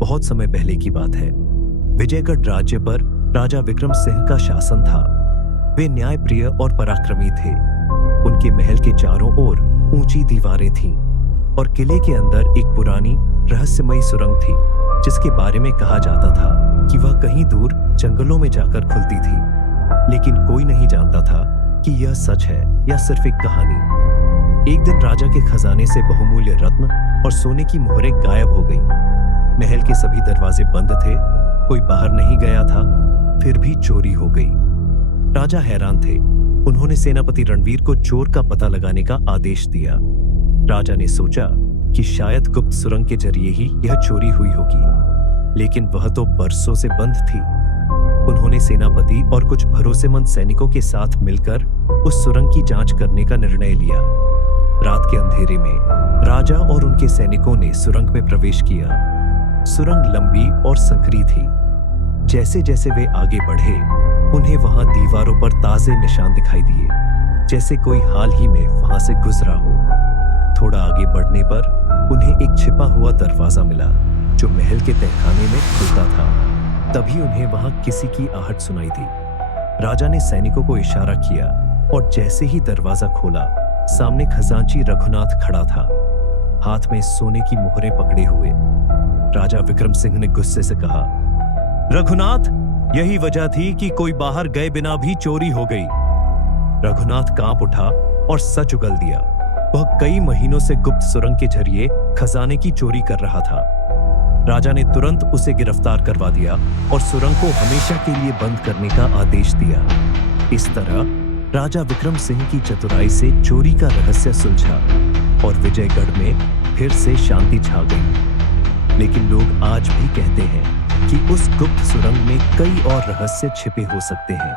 बहुत समय पहले की बात है। विजयगढ़ राज्य पर राजा विक्रम सिंह का शासन था। वे न्यायप्रिय और पराक्रमी थे। उनके महल के चारों ओर ऊंची दीवारें थीं और किले के अंदर एक पुरानी रहस्यमयी सुरंग थी, जिसके बारे में कहा जाता था कि वह कहीं दूर जंगलों में जाकर खुलती थी। लेकिन कोई नहीं जानता था कि यह सच है या सिर्फ एक कहानी। एक दिन राजा के खजाने से बहुमूल्य रत्न और सोने की मोहरें गायब हो गईं। महल के सभी दरवाजे बंद थे, कोई बाहर नहीं गया था, फिर भी चोरी हो गई। राजा हैरान थे। उन्होंने सेनापति रणवीर को चोर का पता लगाने का आदेश दिया। राजा ने सोचा कि शायद गुप्त सुरंग के जरिए ही यह चोरी हुई होगी, लेकिन वह तो बरसों से बंद थी। उन्होंने सेनापति और कुछ भरोसेमंद सैनिकों के साथ मिलकर उस सुरंग की जांच करने का निर्णय लिया। रात के अंधेरे में राजा और उनके सैनिकों ने सुरंग में प्रवेश किया। सुरंग लंबी और संकरी थी। जैसे जैसे वे आगे बढ़े, उन्हें वहां दीवारों पर ताजे निशान दिखाई दिए, जैसे कोई हाल ही में वहां से गुजरा हो। थोड़ा आगे बढ़ने पर उन्हें एक छिपा हुआ दरवाजा मिला, जो महल के तहखाने में खुलता था। तभी उन्हें वहां किसी की आहट सुनाई दी। राजा ने सैनिकों को इशारा किया और जैसे ही दरवाजा खोला, सामने खजांची रघुनाथ खड़ा था, हाथ में सोने की मोहरें पकड़े हुए। राजा विक्रम सिंह ने गुस्से से कहा, रघुनाथ, यही वजह थी कि कोई बाहर गए बिना भी चोरी हो गई। रघुनाथ कांप उठा और सच उगल दिया। वह कई महीनों से गुप्त सुरंग के जरिए खजाने की चोरी कर रहा था। राजा ने तुरंत उसे गिरफ्तार करवा दिया और सुरंग को हमेशा के लिए बंद करने का आदेश दिया। इस तरह राजा विक्रम सिंह की चतुराई से चोरी का रहस्य सुलझा और विजयगढ़ में फिर से शांति छा गई। लेकिन लोग आज भी कहते हैं कि उस गुप्त सुरंग में कई और रहस्य छिपे हो सकते हैं।